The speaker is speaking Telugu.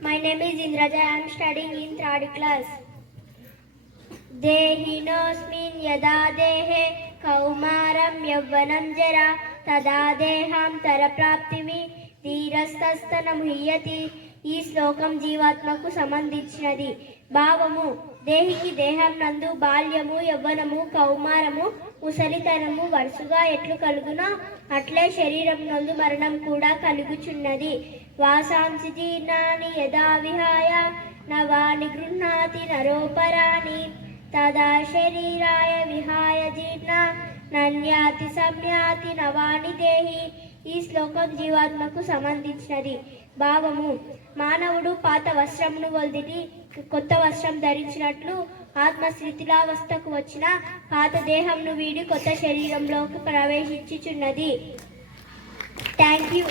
My name is Indraja. I am studying in third class. Dehinosmin yada dehe kaumaram yavvanam jara tada deham tarapraptimi ధీరస్తస్తనముహ్యతి. ఈ శ్లోకం జీవాత్మకు సంబంధించినది. భావము: దేహికి దేహం నందు బాల్యము, యవ్వనము, కౌమారము, ముసలితనము వరుసగా ఎట్లు కలుగునో అట్లే శరీరం నందు మరణం కూడా కలుగుచున్నది. వాసాంసి జీర్ణాని యదా విహాయ నవాని గృహ్ణాతి నరోపరాణి తదా శరీరాయ విహాయ జీర్ణ నన్యాతి సంయాతి నవాని దేహి. ఈ శ్లోకం జీవాత్మకు సంబంధించినది. భావము: మానవుడు పాత వస్త్రమును వదిలి కొత్త వస్త్రం ధరించినట్లు ఆత్మ స్థితిలావస్థకు వచ్చిన పాత దేహంను వీడి కొత్త శరీరంలోకి ప్రవేశించుచున్నది. Thank you.